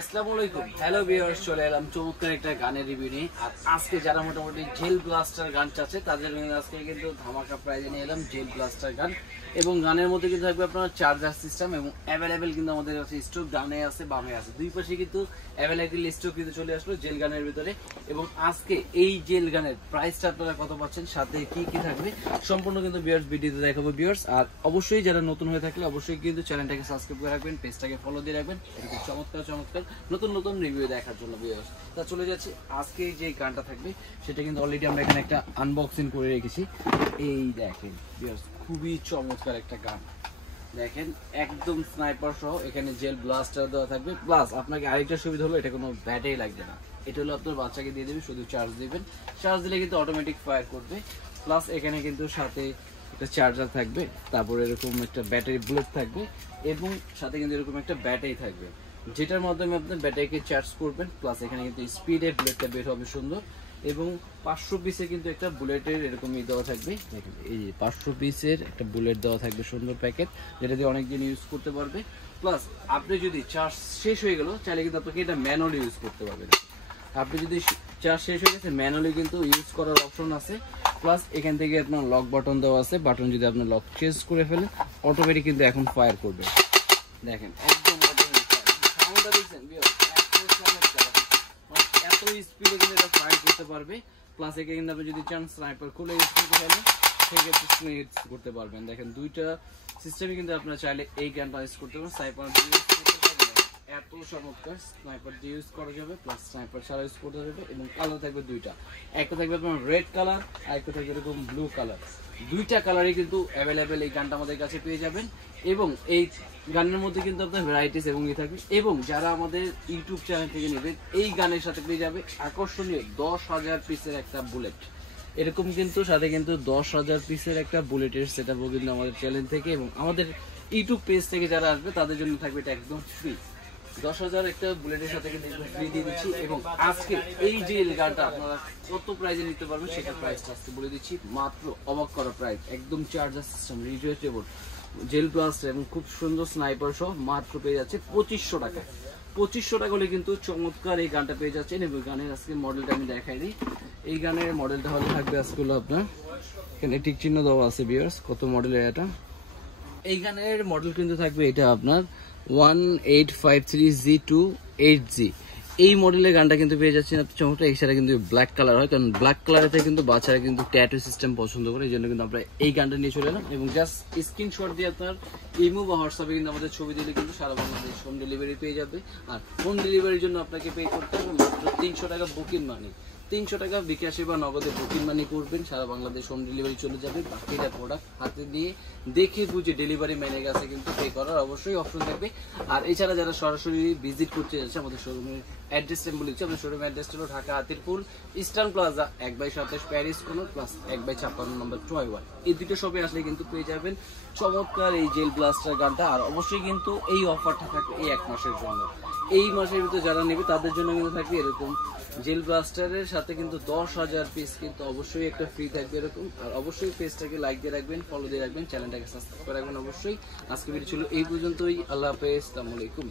আসসালামু আলাইকুম। Hello viewers, চলে এলাম চমৎকার একটা গানের রিভিউ নিয়ে। আর আজকে যারা মোটামুটি জেল ব্লাস্টার গান চাচ্ছে তাদের জন্য আজকে কিন্তু ধামাকা প্রাইজে নিয়ে এলাম জেল ব্লাস্টার গান। এবং গানের মধ্যে কিন্তু থাকবে আপনার চার্জার সিস্টেম এবং অ্যাভেলেবেল কিন্তু আমাদের কাছে স্টক ডানে আছে বামে আছে, দুই পাশে কিন্তু অ্যাভেলেবেল স্টক কিন্তু চলে আসলো জেল গানের ভিতরে। এবং আজকে এই জেল গানের প্রাইসটা আপনারা কত পাচ্ছেন, সাথে কি কি থাকবে সম্পূর্ণ কিন্তু ভিউয়ার্স ভিডিওতে দেখাবো ভিউয়ার্স। আর অবশ্যই যারা নতুন হয়ে থাকলে অবশ্যই কিন্তু চ্যানেলটাকে সাবস্ক্রাইব করে রাখবেন, পেজটাকে ফলো দিয়ে রাখবেন এরকম চমৎকার চমৎকার নতুন নতুন রিভিউ দেখার জন্য ভিউয়ার্স। তা চলে যাচ্ছি আজকে যে গানটা থাকবে সেটা কিন্তু অলরেডি আমরা এখানে একটা আনবক্সিং করে রেখেছি। এই দেখেন ভিউয়ার্স, খুবই চমৎকার একটা গান। দেখেন একদম স্নাইপার সহ এখানে জেল ব্লাস্টার দেওয়া থাকবে, প্লাস আপনাকে আরেকটা সুবিধা হলো এটা কোনো ব্যাটারি লাগবে না। এটা হলো আপনার বাচ্চাকে দিয়ে দেবে, শুধু চার্জ দিবেন, চার্জ দিলে কিন্তু অটোমেটিক ফায়ার করবে। প্লাস এখানে কিন্তু সাথে একটা চার্জার থাকবে, তারপরে এরকম একটা ব্যাটারি বুলেট থাকবে এবং সাথে কিন্তু এরকম একটা ব্যাটারি থাকবে যেটার মাধ্যমে আপনি ব্যাটারিকে চার্জ করবেন। প্লাস এখানে কিন্তু স্পিডে বুলেটটা বের হবে সুন্দর। এবং 500 পিসে কিন্তু একটা বুলেটের এরকম দেওয়া থাকবে, দেখেন এই 500 পিসের একটা বুলেট দেওয়া থাকবে সুন্দর প্যাকেট, যেটা দিয়ে অনেকদিন ইউজ করতে পারবে। প্লাস আপনি যদি চার্জ শেষ হয়ে গেল চাইলে কিন্তু আপনাকে এটা ম্যানুয়ালি ইউজ করতে পারবেন। আপনি যদি চার্জ শেষ হয়ে গেছে ম্যানুয়ালি কিন্তু ইউজ করার অপশন আছে। প্লাস এখান থেকে আপনার লক বাটন দেওয়া আছে, বাটন যদি আপনার লক চেঞ্জ করে ফেলেন অটোমেটিক কিন্তু এখন ফায়ার করবে। দেখেন একদম সাউন্ডটা দেখছেন এত স্পিডে কিন্তু এটা ফায়ার করতে পারবে। প্লাস একে কিন্তু আপনি যদি চান স্নাইপার খুলে ইউজ করতে পারবেন, সেক্ষেত্রে ইউজ করতে পারবেন। দেখেন দুইটা সিস্টেমে কিন্তু আপনারা চাইলে এই গানটা ইউজ করতে পারবেন, স্নাইপার ইউজ করতে পারবেন। এত চমৎকার স্নাইপার দিয়ে ইউজ করা যাবে, প্লাস স্নাইপার ছাড়া ইউজ করতে যাবে। এবং কালার থাকবে দুইটা, একটা থাকবে আপনার রেড কালার আর একটা থাকবে এরকম ব্লু কালার। দুইটা কালারই কিন্তু অ্যাভেলেবেল এই গানটা আমাদের কাছে পেয়ে যাবেন। এবং এই গানের মধ্যে কিন্তু আপনার ভ্যারাইটিস এবং থাকবে। এবং যারা আমাদের ইউটিউব চ্যানেল থেকে নেবেন এই গানের সাথে পেয়ে যাবে আকর্ষণীয় 10,000 পিসের একটা বুলেট। এরকম কিন্তু সাথে কিন্তু 10,000 পিসের একটা বুলেটের সেট আপও কিন্তু আমাদের চ্যানেল থেকে এবং আমাদের ইউটিউব পেজ থেকে যারা আসবে তাদের জন্য থাকবে এটা একদম ফ্রি। 10,000 একটা বুলেটের সাথে কিন্তু ফ্রি দিয়ে দিচ্ছি। এবং আজকে এই যে গানটা আপনারা কত প্রাইজে নিতে পারবেন সেটা প্রাইসটা আজকে বলে দিচ্ছি, মাত্র অবাক করা প্রাইস, একদম charger system rechargeable jail blaster এবং খুব সুন্দর স্নাইপার সহ মাত্র পেয়ে যাচ্ছে 2500 টাকা। 2500 টাকা হলে কিন্তু চমৎকার এই গানটা পেয়ে যাচ্ছেন। এবং গানের আজকে মডেলটা আমি দেখাইনি, এই গানের মডেলটা হলে থাকবে আজকে হলো আপনার এখানে টিক চিহ্ন দেওয়া আছে ভিউয়ার্স কত মডেলের এটা। এই গানের মডেল কিন্তু থাকবে এটা আপনার 1853G28G। এই মডেলের গানটা কিন্তু পেয়ে যাচ্ছেন আপনি চমৎকার। এছাড়া কিন্তু ব্ল্যাক কালার হয়, কারণ ব্ল্যাক কালারেতে কিন্তু বাচ্চারা কিন্তু ট্যাটু সিস্টেম পছন্দ করে, এই জন্য কিন্তু আমরা এই গানটা নিয়ে চলে এলাম। এবং জাস্ট স্ক্রিনশট দিয়ে আপনার ইমো বা হোয়াটসঅ্যাপে কিন্তু আমাদের ছবি দিলে কিন্তু সারা বাংলাদেশ হোম ডেলিভারি পেয়ে যাবে। আর হোম ডেলিভারির জন্য আপনাকে পে করতে হবে মাত্র 300 টাকা বুকিং মানি। 300 টাকা বিকাশে বা নগদে বুকিং মানি করবেন, সারা বাংলাদেশ হোম ডেলিভারি চলে যাবে। বাকিটা প্রোডাক্ট হাতে দিয়ে দেখে বুঝে ডেলিভারি ম্যানের কাছে কিন্তু পে করার অবশ্যই অপশন থাকবে। আর এছাড়া যারা সরাসরি ভিজিট করতে যাচ্ছে আমাদের শোরুমের অ্যাড্রেসটা বলে দিচ্ছি। আমাদের শোরুমের অ্যাড্রেসটা হলো Dhaka Hatirpool eastern plaza 1/27 Paris corner plus 1/56 নম্বর টয় ওয়ান। এই দুটো শপে আসলে কিন্তু পেয়ে যাবেন চমৎকার এই জেল ব্লাস্টার গানটা। আর অবশ্যই কিন্তু এই অফারটা থাকবে এই 1 মাসের জন্য। এই মাসের ভিতরে যারা নেবে তাদের জন্য কিন্তু থাকবে এরকম জেল ব্লাস্টারের সাথে কিন্তু 10,000 পিস কিন্তু অবশ্যই একটা ফ্রি থাকবে এরকম। আর অবশ্যই পেজটাকে লাইক দিয়ে রাখবেন, ফলো দিয়ে রাখবেন, চ্যানেলটাকে সাবস্ক্রাইব করে রাখবেন অবশ্যই। আজকে ভিডিও ছিল এই পর্যন্তই। আল্লাহ হাফেজ, আসসালামু আলাইকুম।